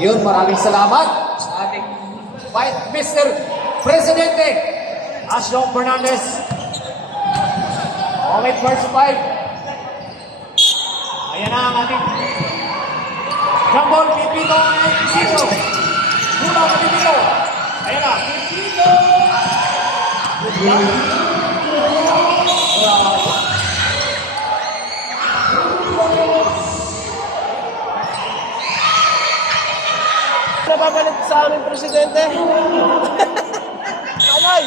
Yun, maraming salamat sa ating Mr. Presidente Ashley Fernandez. Okay, first five. Ayan na ang ating Jambol, Pipito, and Isidro. Muna sa Pipito. Ayan na, Pipito. Good luck. Nababalik sa aming presidente. Anay!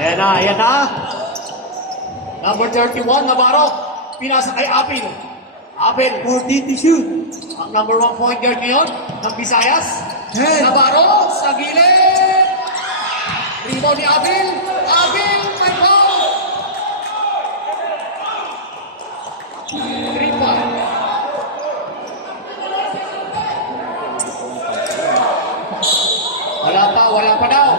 Ayan na, ayan na. Number 31, Navarro. Pinasa kay Apil. Apil. 40 to shoot. Ang number 1 point guard ngayon ng Visayas. Hey. Navarro sa gilid. Rebound ni Apil. Apil, may foul. 3-5. Wala pa daw.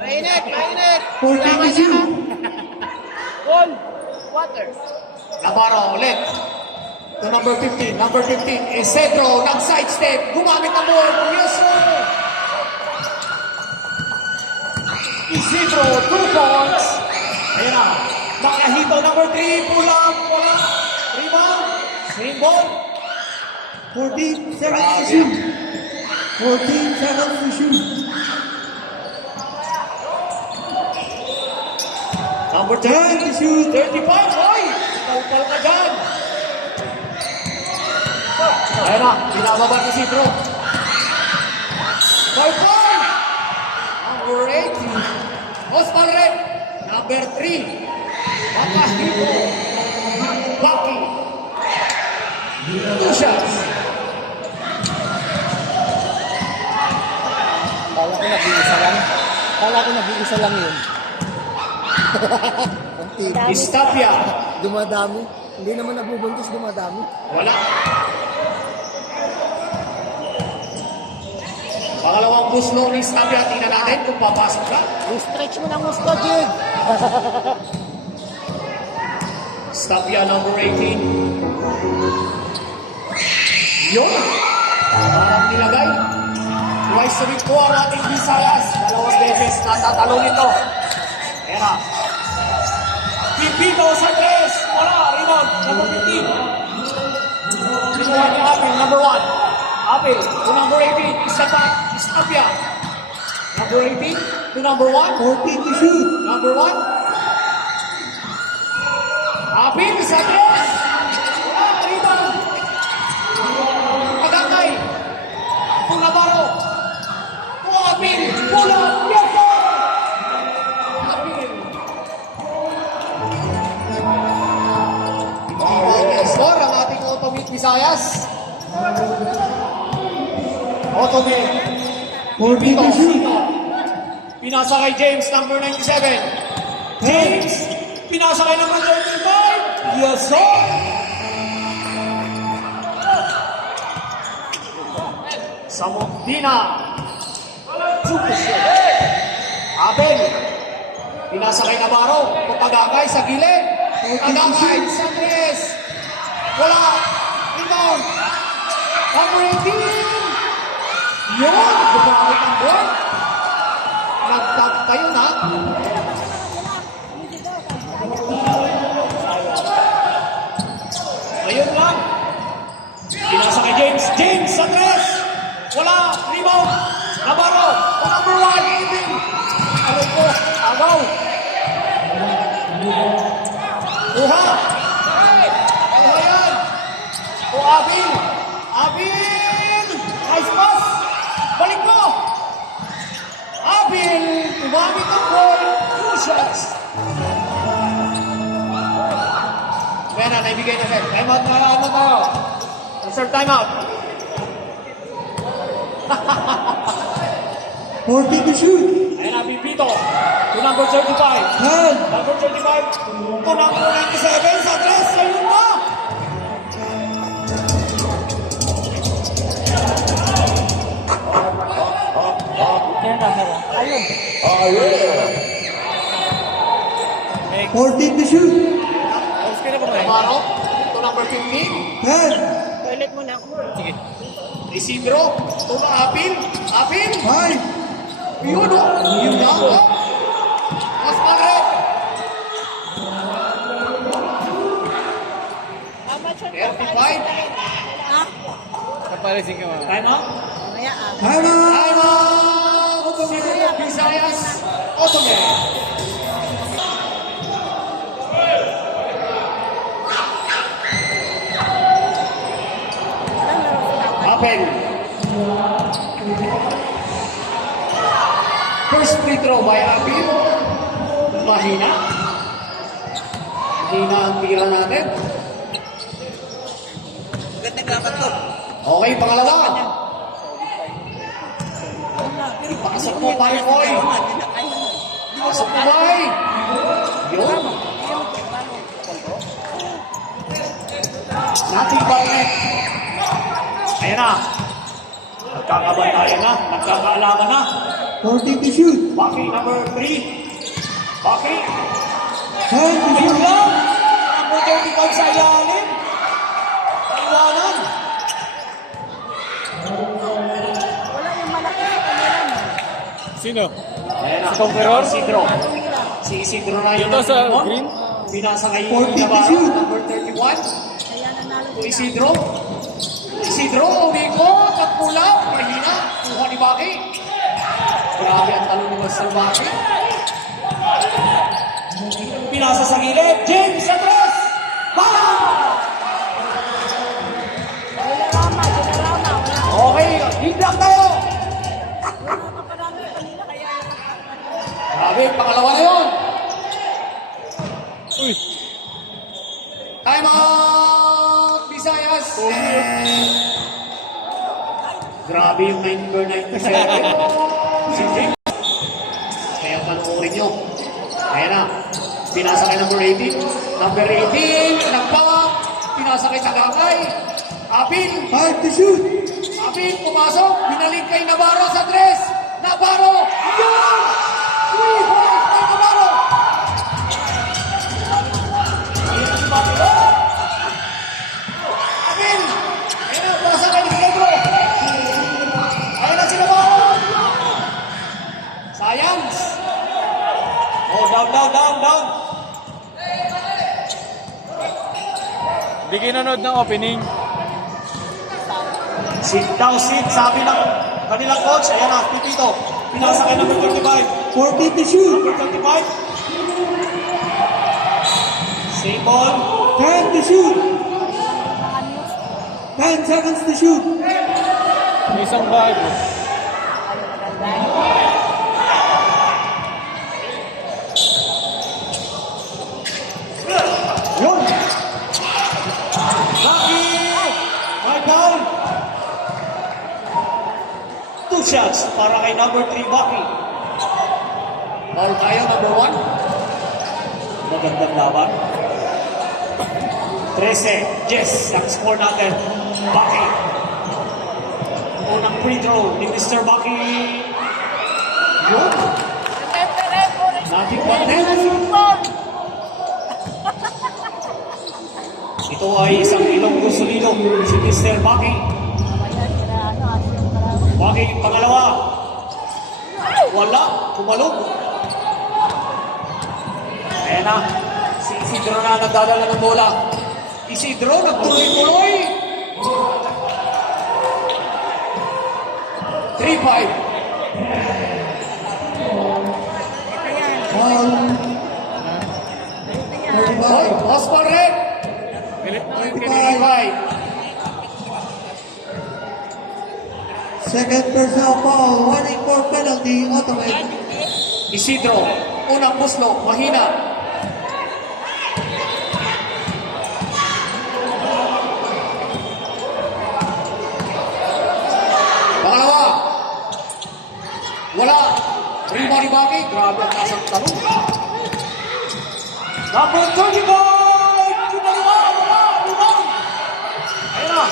Mainit! Mainit! 40 to shoot. Goal! Water! Navarro ulit. To number 15. Number 15 is Cedro. Nag-sidestep. Gumamit ng ball. Yes, sir. Isidro, 2 points. Ayan na. Makahito number 3. Pull up. Wala. Rebound. Same ball. 14 seconds to shoot. 14 seconds to shoot. Number 10 to shoot. 35. Oy! Ikaw ka dyan. Ayan na. Binababa ni Isidro. 5-5. Number 18. Osman Red. Number 3. Makahito. Baki. 2 shots. Kala ko nag-iisa lang. Kala ko nag-iisa lang yun. Istapia. Dumadami. Hindi naman nabubuntis, dumadami. Wala. Pangalawang push low ni Istapia. Tingnan natin kung papasok ka. I-stretch mo ng gusto, Jig. Istapia number 18. Yun. Parang nilagay. Twice sa week po ang ating Visayas. Dalawang beses natatalo nito. Ayan na. Pipito sa 3. Wala. Rebound. Number 15. Ginawa ni Apil. Number 1. Apil. To number 18. Istapia. Number 18. To number 1. 14 to shoot. Number 1. Apil sa 3. Wala. Rebound. Pagangay. To Navarro. To Apil. Pull up. Yes, sir. Apil. Score ang ating Automate Visayas. Automate. 14 to shoot. Pinasa kay James, number 97. James, pinasa kay number 35. Yes, sir. Samondina. Super shot. Abel. Pinasa kay Navarro. Pagagay sa gilid. Pagagay sa 3. Wala. Rebound. Number 18. Yun. Gumamit ang ball. Nagtag kayo na. Ayun lang. Pinasa kay James. James sa 3. Wala. Rebound. Navarro. O number 1. Even. Ano po? Agaw. Uha. Uha yan. O Abin. Abin. Nice pass. Balik mo. Abin. Umamit ang ball. 2 shots. Kaya na, naibigay na sir. Time out tayo. Reserve time out. 40 to shoot. Ayan na, Pipito. To number 35. 10. Number 35. To number 97. Sa 3. Ayun na. Ayun. Next. 14 to shoot. Tapos ka na ba kayo? Navarro, to number 15. 10, Toilet muna ako. Sige. Isidro, to Apil. Apil, 5, yun o. Yun na. Mas paret. 35. Kapalisin ka mga. Time out. time out. Time out. Visayas, Otome. Apel. First free throw by Apil. Mahina. Mahina ang tira natin. Okay, pangalawa. Ipasok mo, pare Koy. Pasok mo, Bay. Yun. Nating Barnet. Ayan na. Nagkakabantayan na. Nagkakaalaman na. 14 to shoot. Baki number 3. Baki. 10 to Ayun shoot. lang. Number 35 sa ilalim. Iwanan. Sino? Ayan na. Si Conqueror? Isidro. Si Isidro na yun. Ito sa green? Binasa kayo 40 yung to Navarro. shoot. Number 31. To Isidro. Isidro, umikot at pulang. Mahina. Kuha ni Baki. Grabe ang talo ni Master Baki. Pinasa sa gilid. James Atras. Okay, hidrak tayo. Grabe, pangalawa na yun. Uy! Time out, Visayas. Grabe yung number 97. Si James. Kaya panoorin nyo. Ayan na. Pinasakay number 18. Number 18. Nagpang. Pinasakay sa gakay. Apil. 5 to shoot. Apil, pumasok. Binalik kay Navarro sa dress. Navarro. Yun! 3 points kay Navarro. Apil. Ayan na. Pasakay ni Pedro. Ayan na si Navarro. Sayang. Oh, down. Hindi kinanood ng opening. Sit down, sit. Sabi ng kanilang coach. Ayan na, Pipito. Pinasa kay number 35. 14 to shoot. Number 35. Same ball. 10 to shoot. 10 seconds to shoot. May isang bahay bro. Yun. Lucky! My foul! 2 shots para kay number 3, Bucky. Foul tayo, number 1. Magandang laban. 13. Yes, ang score natin. Bucky. Unang free throw ni Mr. Bucky. Yun. Nating Barnet. Ito ay isang Ilonggo solido, si Mr. Bucky. Bucky, pangalawa. Wala, kumalog. Ayan na, si Isidro na nagdadala ng bola. Isidro, nagtuloy-tuloy. 3-5. Foul. Hoy, 35. Oscar Red. Galit na kayo 35. Second personal foul. Running for penalty. Automatic. Isidro, unang puslo, mahina. Pangalawa. Wala. Rebound ni Baki. Grabe ang kasang tanong. Number 35. Kinaliwa. Wala. Rebound. Ayun na.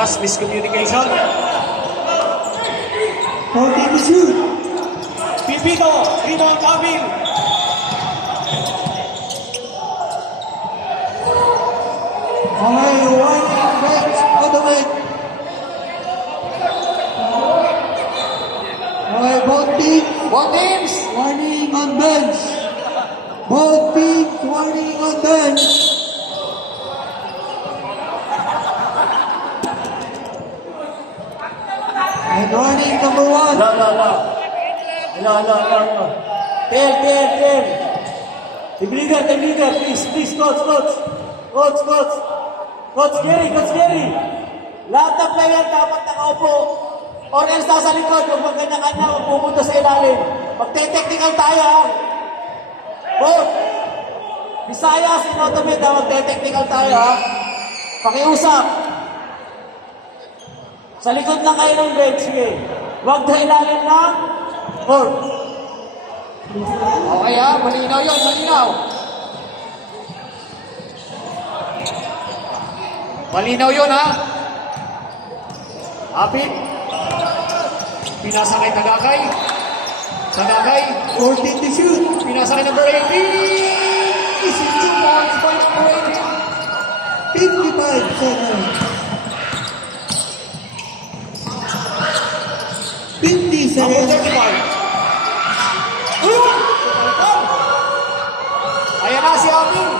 Just miscommunication. 14 to shoot. Pipito, rebound Camille. Okay, warning bench automatic. Okay, both teams, Both teams. warning on bench. Both teams, warning on bench. And warning number 1. Hello. Ten. Team leader, please, coach. Coach Gary. Lahat ng player dapat nakaupo. Or else nasa likod, huwag magkanya-kanya, huwag pumunta sa ilalim. Magte-technical tayo, ha? Coach, Visayas, in-automate, ha? Magte-technical tayo, ha? Pakiusap. Sa likod lang kayo ng bench, sige. Huwag na ilalim ng court. Okay ha, malinaw yun, malinaw. Malinaw yun ha. Hapit. Pinasa kay Tagakay. 14 to shoot. Pinasa kay number 18. Easy 2 points by number 55 seconds. 50 18. Number seconds. 35. Ayan na si Amin.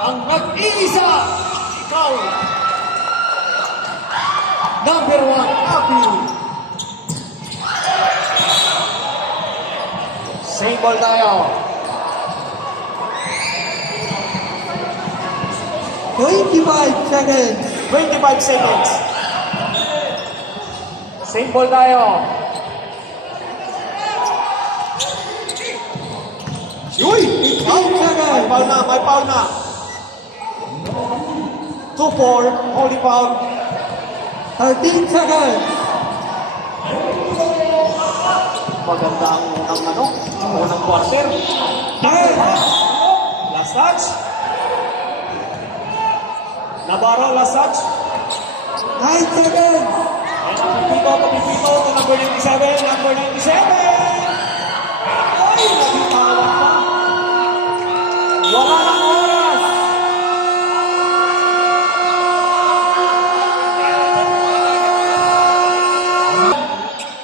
Ang mag-iisa. Ikaw. Number 1, Amin. Same ball tayo. 25 seconds. 25 seconds. Same ball tayo. Uy! 15 seconds. May foul na. 2-4, holy foul. 13 seconds. Maganda ang unang quarter. 10. Last touch. Navarro, last touch. 9 seconds. And Pipito to number 97, number 97. Ay, nagitawag pa. Wala nang oras.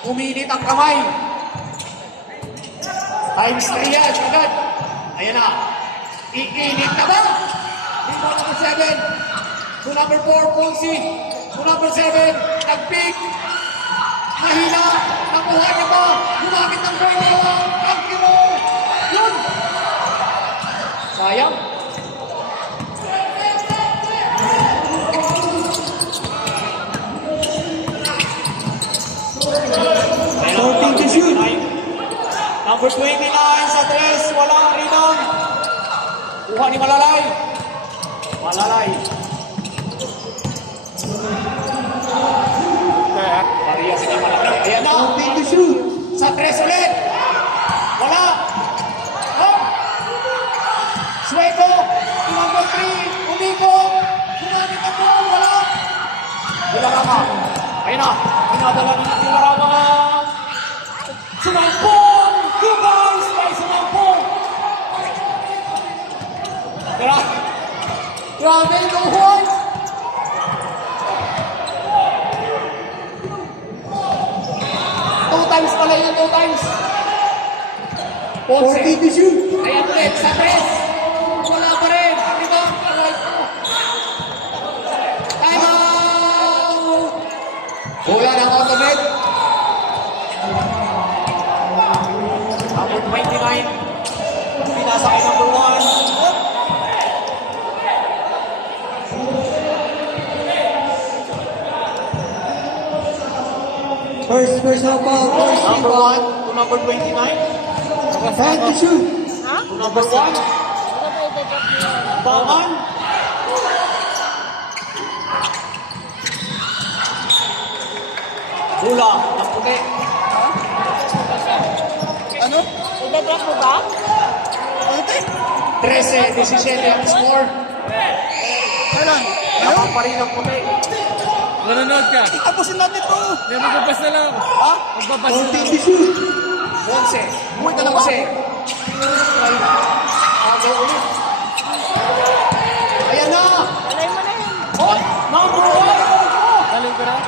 Uminit ang kamay. Times 3 yan, agad. Ayan na. Iinit na ba? Dito number 7. To number 4, Ponzi. To number 7, nag-pick. Mahina. Nakuha niya ba? Gumamit ng point. Ang kilo. Yun. Sayang. Fourteen to shoot. Number 29 sa 3, walang rebound. Kuha ni Malalay. Maria sila Malalay. Ayan na. 14 to shoot. Sa 3 ulit. Wala. Oh. Sueco. Number 3. Umigo. Gumamit ako. Wala. Dilarama. Ayan na. Pinadala ni Dilarama. Sumampong. Two guys by Sumampong. Grabe ito, Juan. Two times pala yun, 2 times. 14 to shoot. Ayan ulit, sa 3. Wala pa rin. Ito, time out. Kuya ng automate. Number 29. Pinasa kay number 1. First personal foul. First Number rebound. 1 to number 29. 10 to shoot. To number 1. Baman. Hula. Ang puti. Ano? Idadrop mo ba? 13-17 ang score. Kailan? Laban pa rin ang puti. Manonood ka. Tapusin natin to. Hindi, magbabas na lang. Ha? Magbabas na 14 lang. to shoot. 11. Uy, ka na ba? 11. Agaw ulit. Ayan na! Alay mo na yun. Oh, number 1! Taling ka na?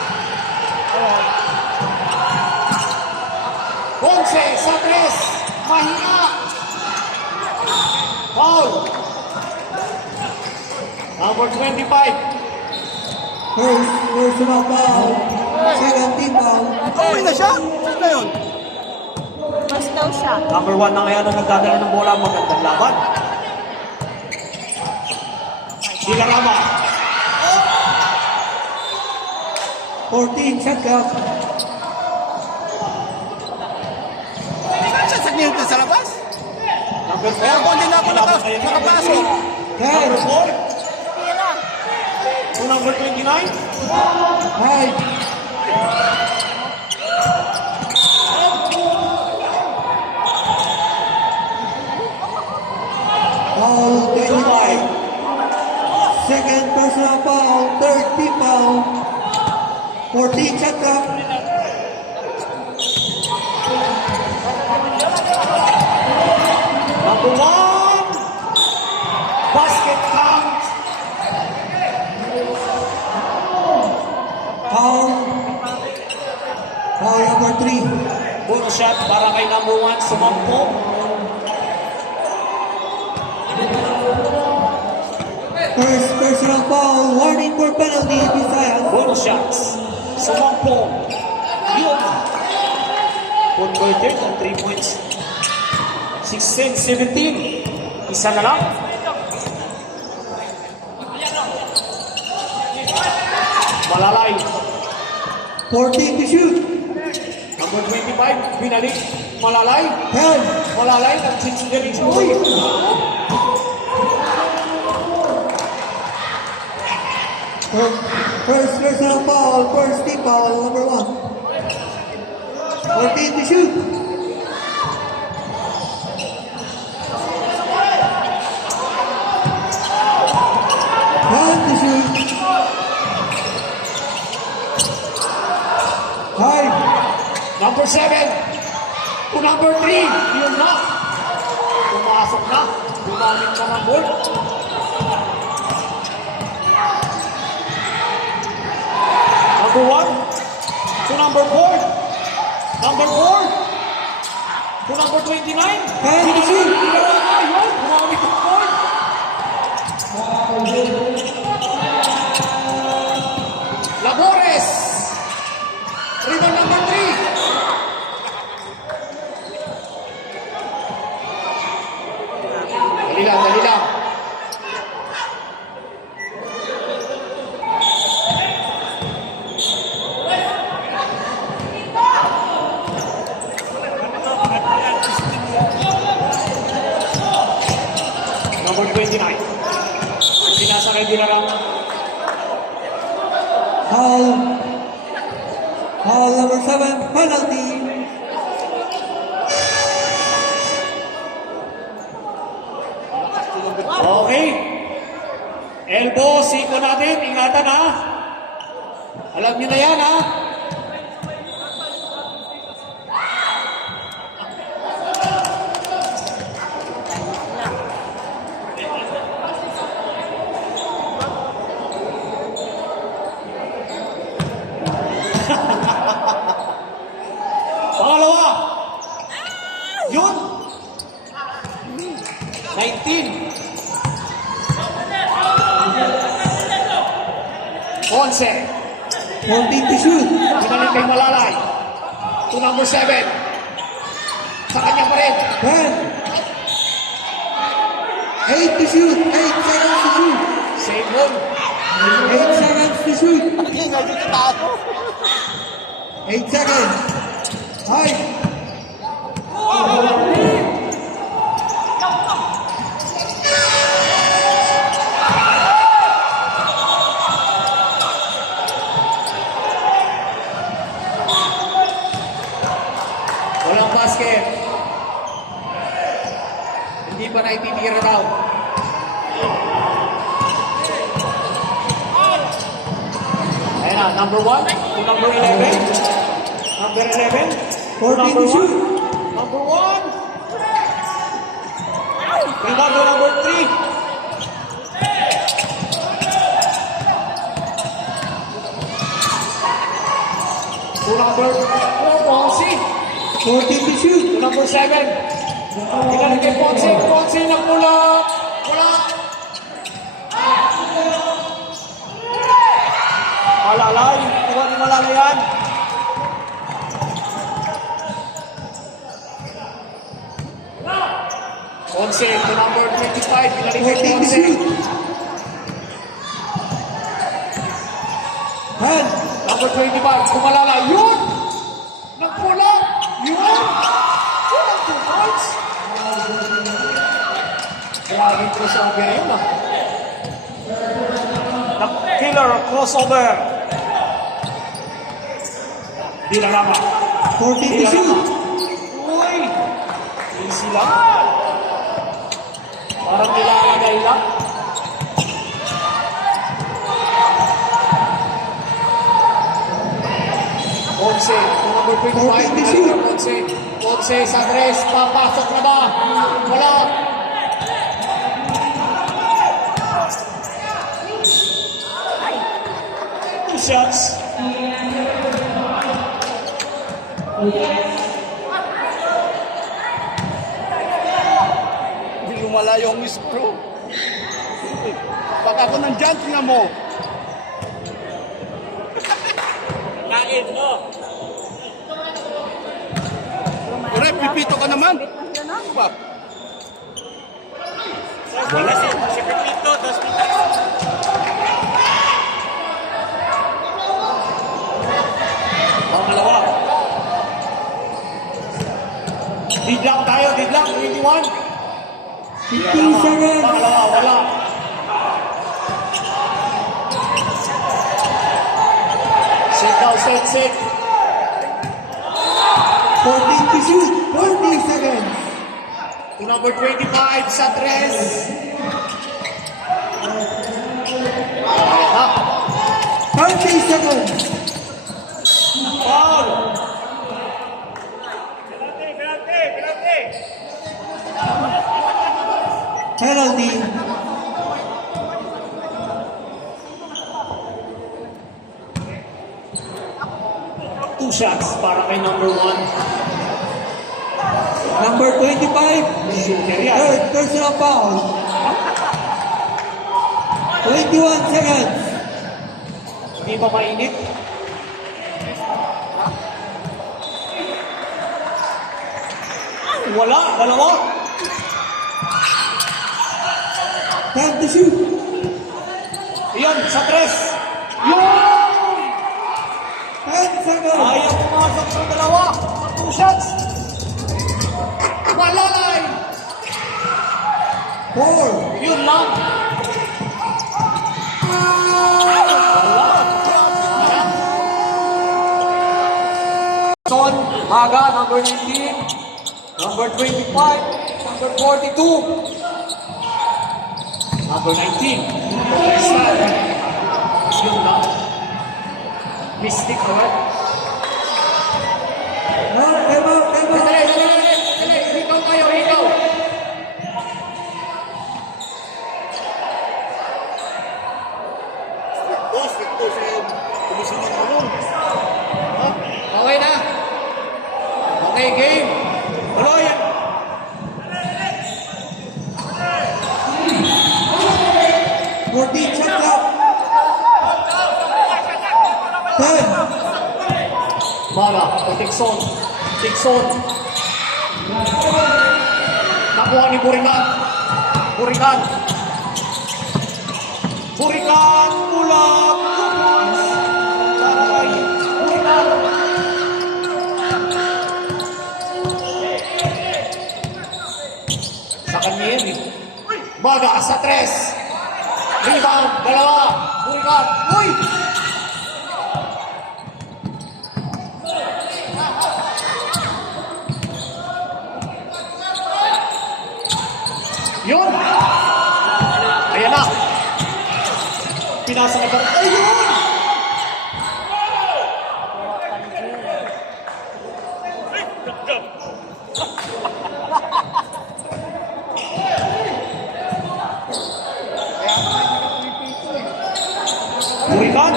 11 sa 3. Mahina. Foul. Number 25. First personal foul. Second team foul. Uwi na siya? Saan na yun? Mas daw siya. Number 1 na ngayon ang nagdadala ng bola. Magandang laban. Dilarama. 14 shot clock. Saan sa niyot sa labas? Number 4. Kaya kung hindi na ako nakapasok. 10. Number 4. Tira. To number 29. 5. Foul 25. Second personal foul. Third team foul. 14 shot clock. Number 1. Basket count. Foul. Foul number 3. Bonus shot para kay number 1. Sumampo. First personal foul. Warning for penalty. Visayas. Bonus shots. Sumampo. Yun. Converted ang 3 points. 16, 17. Isa na lang. Malalay. 14 to shoot. Number 25. Binalik. Malalay. 10. Malalay. Nag-chinchigari. Uy! First personal foul. First team foul. Number 1. 14 to shoot. One to shoot. 5. Number 7. To number 3. Yun na. Pumasok na. Gumamit na ng ball. Number 1. To number 4. Number 4. To number 29. And to shoot. Ayun. Gumamit ng ball. Labores. Rebound number 3. Dali lang, dali lang. Number 29. Sinasakay din na lang. Foul. Foul number 7. Penalty. Okay. Elbow, siko natin. Ingatan ha. Alam niyo na yan ha. Pangalawa. Yun. 19. 11. 14 to shoot. Binalik kay Malalay. To number 7. Sa kanya pa rin. 10. 8 to shoot. 8 seconds to shoot. Same ball. 8 seconds to shoot. Hindi, nandito tayo. 8 seconds. 5. Walang basket. Hindi pa naititira daw. Ayan na. na, number 1 to number 11. Number 11. 14 to shoot. Number 1. Rebound to number 3. To number 4, Ponce. 14 to shoot. To number 7. Ilan kay Ponce. Ponce na pula. Pula. Malalay. Iwan ni Malalay yan. Ponce to number 25. Ilan kay 14 to Ponce. shoot. Hand. Number 25, kumalala. Yun! Nagpula! Yun! Yun! 2 points! Grabe yung crossover yun ah. The killer crossover. Di na naman. 14 to shoot. Uy! Easy lang. Parang nilalagay lang. Ponce, to number 25, Ponce. Ponce sa tres, papasok na ba? Wala. Two shots. Hindi lumalayo ang screw. Pag ako nandyan, tingnan mo. Kain, no? Correct, pipito ka naman. Diba? Wala si Pepito, dos pitas. Pangalawa. Didlock tayo, didlock, 21. 15 seconds. Pangalawa, wala. Sit daw, sit. 14 to shoot. 40 seconds. To number 25 sa tres. Ah, 30 seconds. foul. Penalty. Two shots para kay number 1. Number 25. Shooter yan. Third personal foul. 21 seconds. Hindi ba mainit? Wala, dalawa. Time to shoot. Iyan, sa tres. Yun! 10 seconds. Ayaw pumasok sa dalawa. Two shots. Malalay. 4. Yun lang. Son, Maga, number 19, number 25, number 42, number 19, Tristan. Yun lang. Mystic, alright? No, time out, time out. Dali. Ikaw kayo, ikaw. Boss, ito si Komisyon mo nun. Okay na. Okay, game. Tuloy. 14 shot clock. 10. Maga, Tikson. Nakuha ni Burikan. Burikan, tulak. Taray. Burikan. Sa kanya yan eh. Maga, sa tres. Rebound, dalawa. Burikan. Uy! Yun! Ayan na! Pinasa na ba? Ayun! Burikat.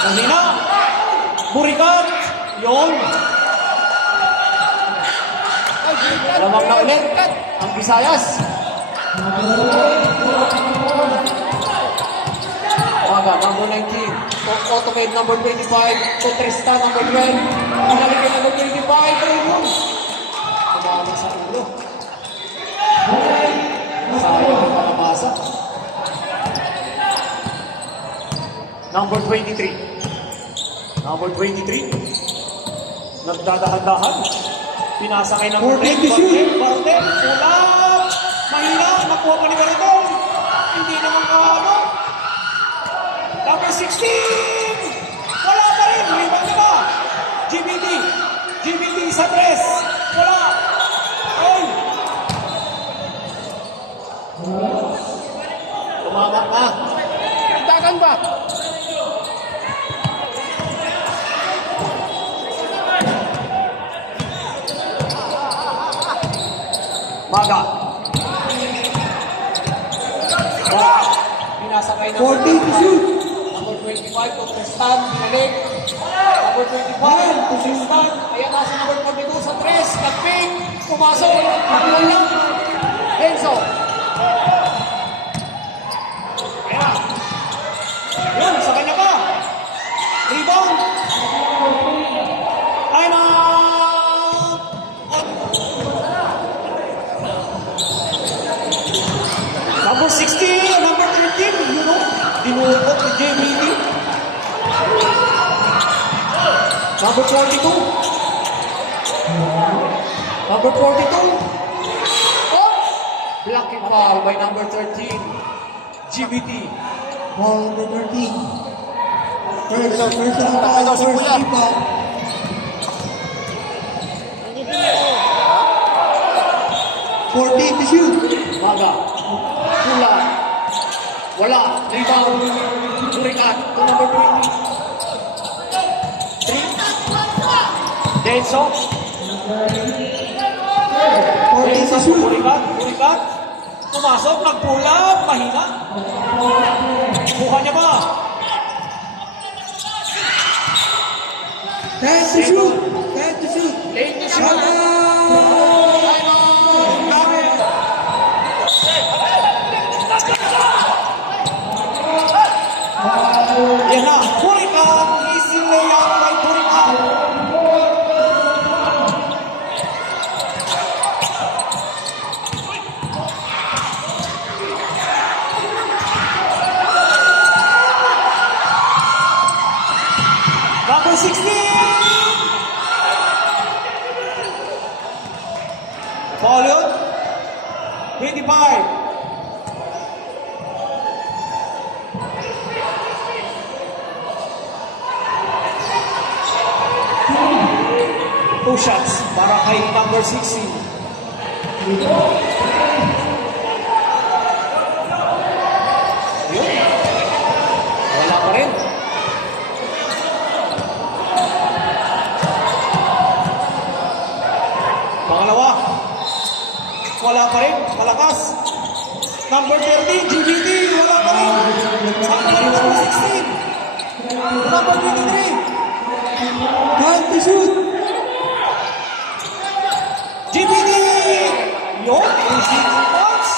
Mahina. Burikat. Yun. Lamang na ulit ang Visayas. Maga, number 19. Automate, number 25. To Tristan, number 12. Pinalagay, number 25. Ayun. Tumama sa ulo. Sayang ang makabasa. Number 23. Number 23. Nagdadahan-dahan. Pinasakay ng Bartel. Ulang. Mahina. Nakuha pa ni Baratong. Hindi naman kahaba. Number 16. Wala pa rin. Rebound na ba? GBT sa 3. Wala. Ay. Tumama na. Itakan ba? Maga. Wala. Pinasakay ng 40 to shoot. Number 25, to Tristan, pinalik. Number 25, to Tristan. Ayan nasa number 42 sa 3. Nag-pick. Pumasok. Nakuha lang. Enzo. Ayan. Yun, sa kanya pa. Rebound. Time out. Number 16, number 13, you know, dinukot ni JBD. Number 42. Number 42. Oh! Blocking foul by number 13. GBT. Ball number 13. First foul, first rebound. Hindi din 14 to shoot. Maga. Pula. Wala. Rebound. Burikat. To number 20. 3. Denso. 14 to shoot. Burikat. Pumasok. Nagpula. Mahina. Buka niya ba? 10 to shoot. 10 to shoot. Late to shoot. Time out. Yan na. Burikat. Easy layup by Burikat. Number 16. Foul yun. 25. Two shots para kay number 16. Yun. Wala pa rin. Pangalawa. Wala pa rin. Malakas. Number 13, GBT. Wala pa rin. Sama na rin number 16. Number 23. 10 to shoot. GBT! Yun, easy points.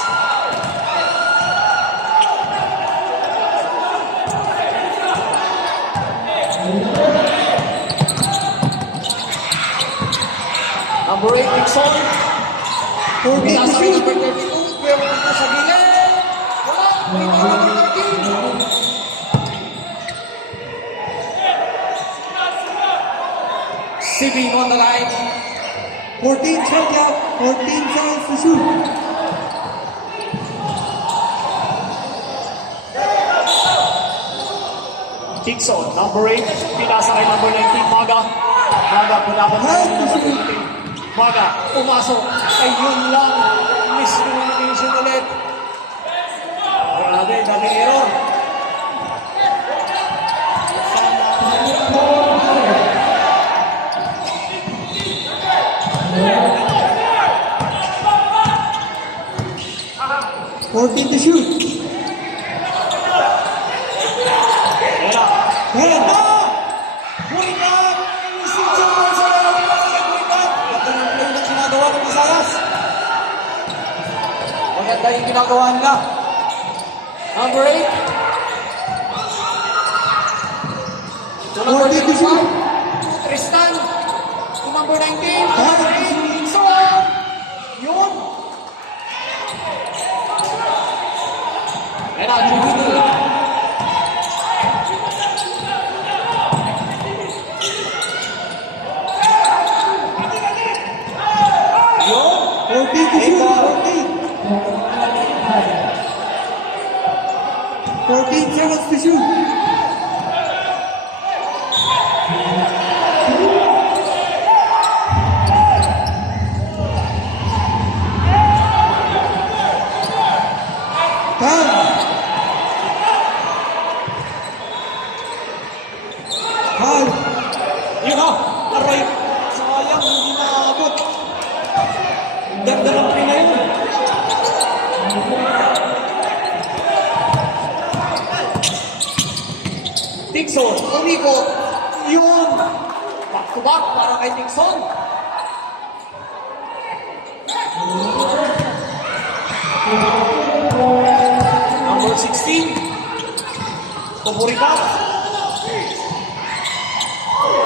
Number 8, Dixon. 14 to Pinasakay shoot. number 32. Pero punta sa gilid. Wala. Number 13. CB on the line. 14 check out. 14 seconds to shoot. Dixon, number 8. Pinasakay number 19. Maga. Maga, pinaban na yung number 19. Maga, pumasok. Ayun lang. Miscommunication ulit. Grabe, daming error. Fourteen to shoot. yung ginagawa nila. Number 8. To number 25. Tristan. To number 19. Number 8. So, yun. Ayan na, Juvenil. Yun. 40 to shoot. 14 seconds to shoot. Foul. Yun na. Aray. Sayang, hindi naabot. Ganda ng play na yun. Dixon, umikot. Yun. Back to back para kay Dixon. Number 16. Tumurikat.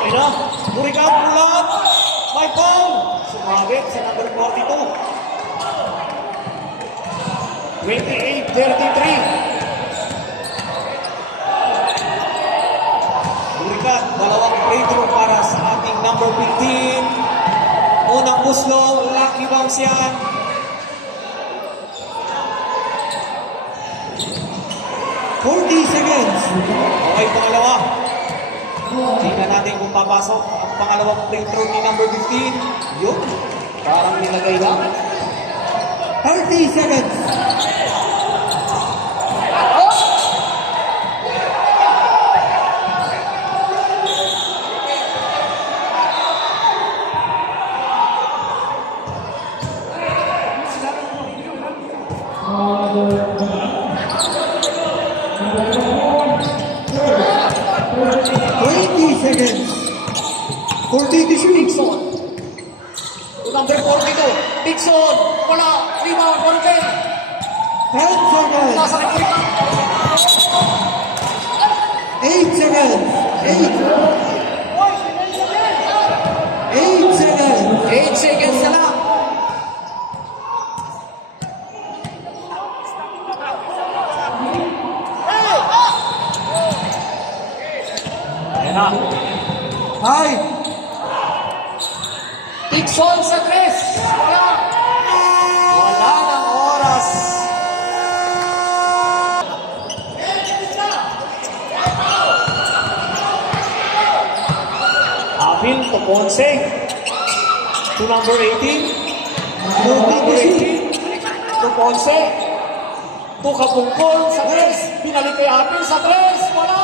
Ina, Tumurikat ulat. May foul. Sumabit sa number 42. 28-33. Tumurikat, dalawang free throw para sa ating number 15. Unang muslo, lucky bounce yan. 40 seconds. Okay, pangalawa. Tingnan natin kung papasok ang pangalawang free throw ni number 15. Yun, parang nilagay lang. 30 seconds. Seconds. 40 to shoot. Dixon. To number 42. Dixon. Wala. Rebound. Morgan. 10 seconds. Nasa likod. 8 seconds. 8 seconds. 8 seconds na lang. Ayan na. Hi. Dixon sa tres. Wala. Wala ng oras. Apil to Ponce. To number 18. Number 18. To Ponce. To Kapungkol sa tres. Binalik kay Apil sa tres. Wala.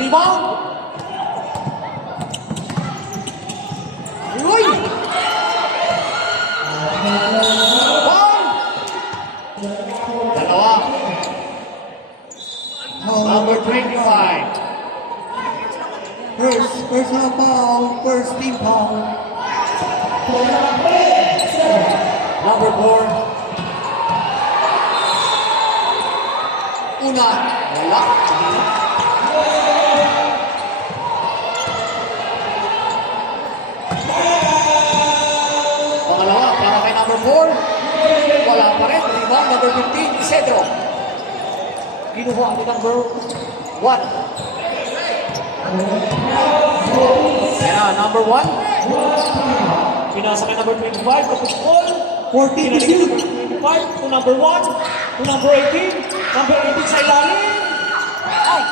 Rebound. Uy! One! Dalawa. Number 25. First half foul. First team foul. Number 4. Una. Wala. Pangalawa, para kay number 4. Wala pa rin. Rebound, number 15, Isidro. Kinuha ni number 1. Yan na, number 1. Pinasa kay number 25, tapos ball. 40 to Pinalik kay shoot. number 25, to number 1, to number 18. Number 18 sa ilalim. Ay!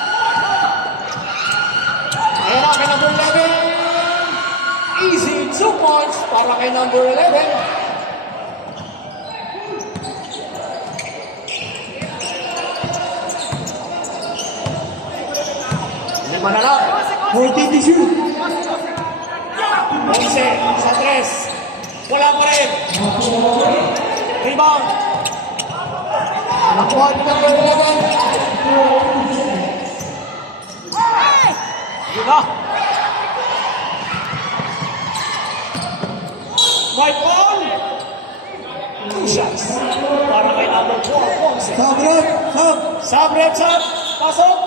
Ayan na, kay number 11. Easy 2 points para kay number 11. Lima na lang. 40 to shoot. 11 sa 3. Wala pa rin. Rebound. Nakuha ni number 11. Yun na. May ball. 2 shots. Para kay number 4, Ponce. Sub rep, sub. Sub, red sub. Pasok.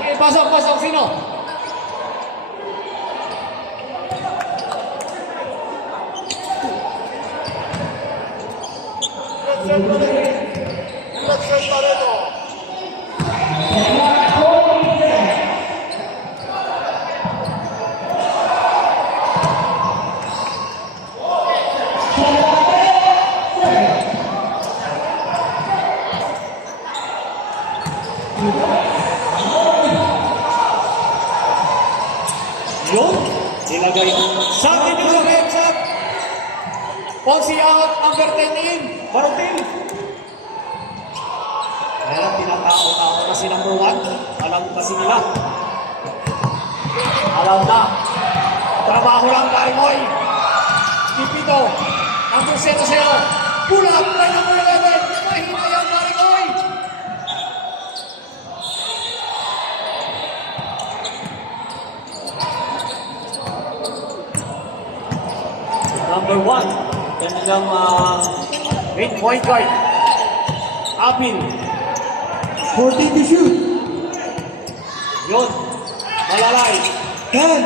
Okay, pasok, pasok. Sino? Yun. Nilagay. Sub, dito sa red sub. Ponce out, number 10 in. Barutin. Ayan, tinatao-tao na si number 1. Alam kasi nila. Alam na. Trabaho lang, Karimoy. Kipito. Number 0-0. Pull up, play number 11. Mahina yan, Karimoy. Number 1. Kanilang main point guard. Apil. 14 to shoot. Yun. Malalay. 10.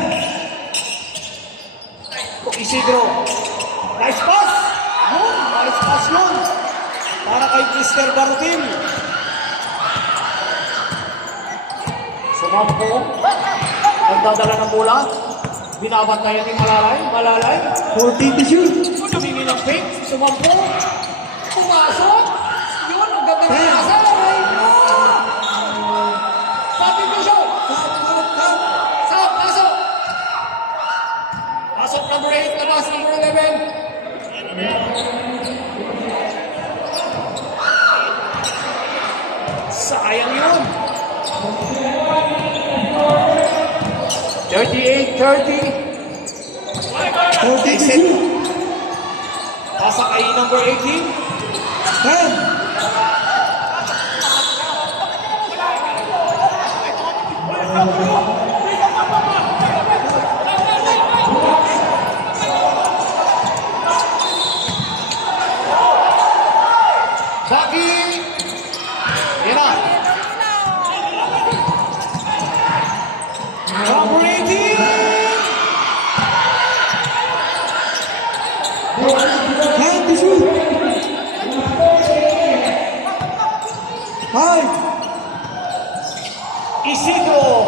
Isidro. Nice pass. Yun. Nice pass yun. Para kay Mr. Garutin. Sumampo. Nagdadala ng bola. Binabantayan ni Malalay. Malalay. 14 to shoot. Tumingin ng fake. Sumampo. Pumasok. Yun. Ang ganda ng pasa. Substitution. Stop. Pasok. Pasok number 8. Labas number 11. Sayang yun. 38-30. 14 to shoot. Pasa kay number 18. 10. Baki. Yan na. Number 18. 10 to shoot. 5. Isidro.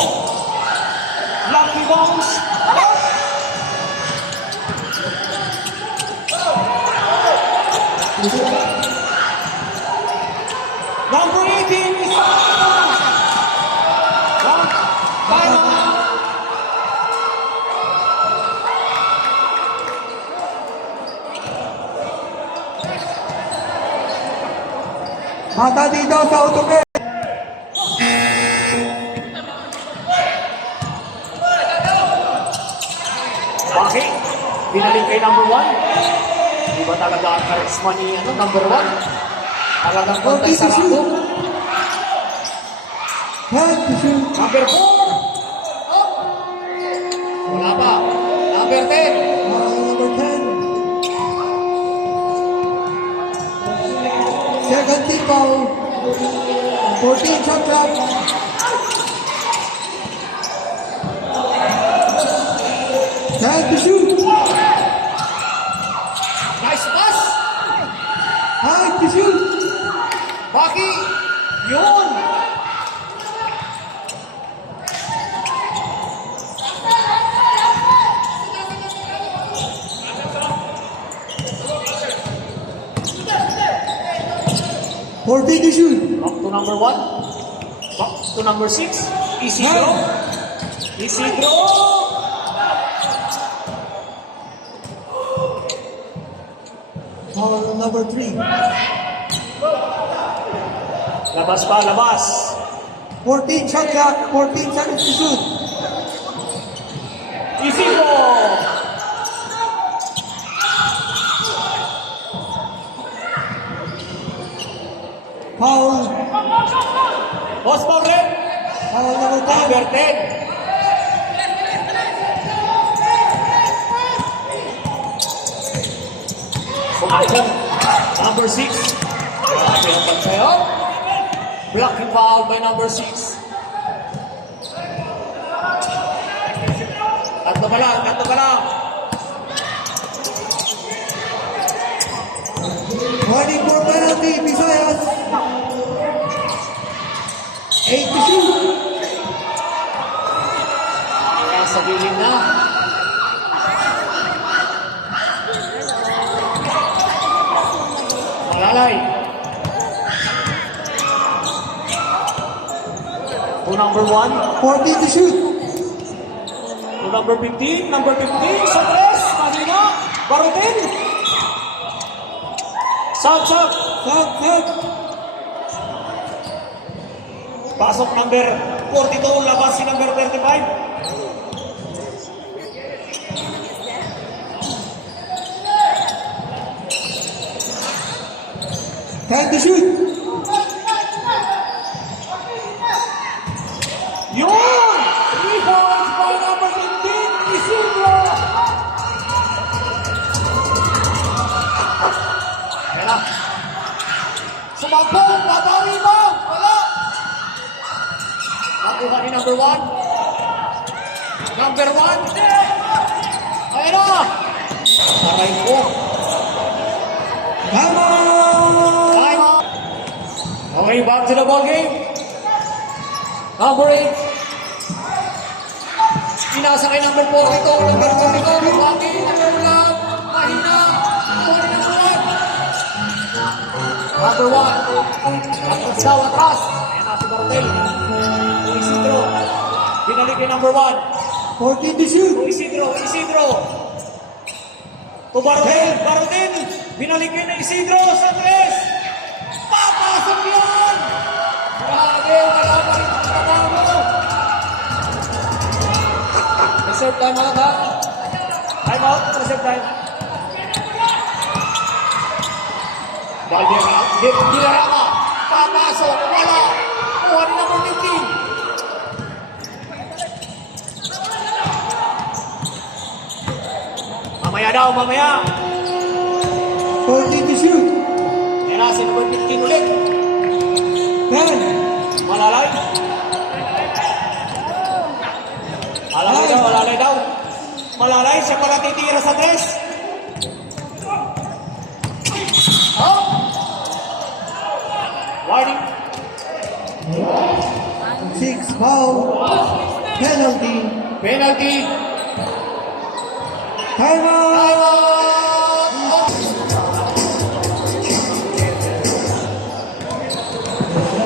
Lucky bounce. Number 18 is Final. Mata dito sa autobus. Bakit? Binaling kay number 1. Di ba talaga ang charisma ni number 1? Talagang kontay sa lado. 10 to shoot. Number 4. Oh. Wala pa. Number 10. Number 10. Second team foul. 14 shot clock. 10 to shoot. Nice pass. 5 to shoot. Baki. Yun. Fourteen to shoot. Back to number 1. Back to number 6. Isidro. Isidro. Foul number 3. Labas pa, labas. 14 shot clock. 14 seconds to shoot. Isidro. Foul. Post foul red. Foul number 10. Number 10. Number 6. Grabe ang pagsayo. Blocking foul by number 6. Tatlo ka lang, tatlo ka lang. Warning for penalty, Visayas. 8 to shoot. Kaya sabihin na. Malalay. To number 1. 14 to shoot. To number 15. Number 15. Sa tres. Mahina. Barutin. Sub. Sub. Pasok number 42. Labas si number 35. Time to shoot. Yun! Rebounds by number 15, Isidro! Kaya sumabong, babawi ba? Wala! Nakuha ni number 1. Number 1. Ayan na! Aray ko. Tama. Time out. Okay, back to the ball game. Number 8. Pinasa kay number 42. Number 42. Luwagi. Number 1. Mahina. Kuha ni number 1. Number 1. Atras daw, atras. Ayan na si Bartel. Isidro. Binalik kay number 1. 14 to shoot. Isidro. To Bartel. Binalik kay na Isidro sa tres. Papasok yun! Grabe, wala pa rin ang trabaho. Reserve time mga ka. Time out, reserve time. Valderrama, Dilarama, papasok, wala. Kuha ni number 15. Mamaya daw, mamaya. 14 to shoot. Yan na, si number 15 ulit. 10. Malalay. Malalay daw. Malalay, siya pala titira sa tres. Oh! Warning. 6 foul. Penalty. Penalty. Time out. Time out.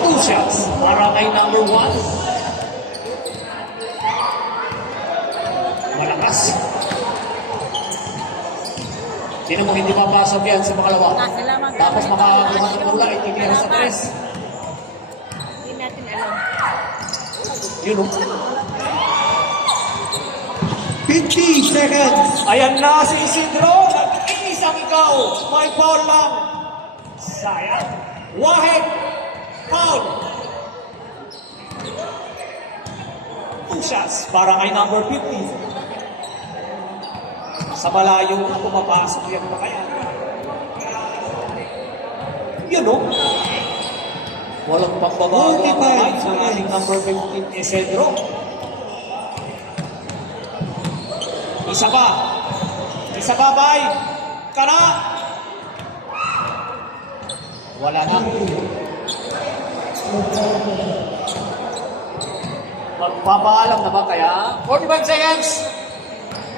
Two shots para kay number 1. Malakas. Sino mo hindi mapasok yan sa pangalawa? Tapos makakuha ng bola, ititira sa tres. Hindi natin alam. Yun o. 50 seconds. Ayan na si Isidro. Nag-iisang ikaw. May foul lang. Sayang. Wahid. Foul. Two shots para kay number 50. Sa malayo na pumapasok yan pa kaya. Yun o. Walang pagbabago ang kamay sa ating number 15 Isidro. Isa pa, bay. Kana. Wala na. Magpapaalam na ba kaya? 45 seconds.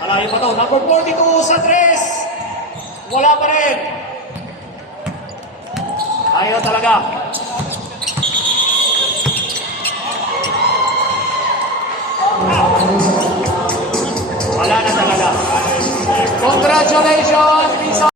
Malayo pa to. Number 42 sa tres. Wala pa rin. Ayaw talaga. Wala na talaga. Congratulations, Lisa!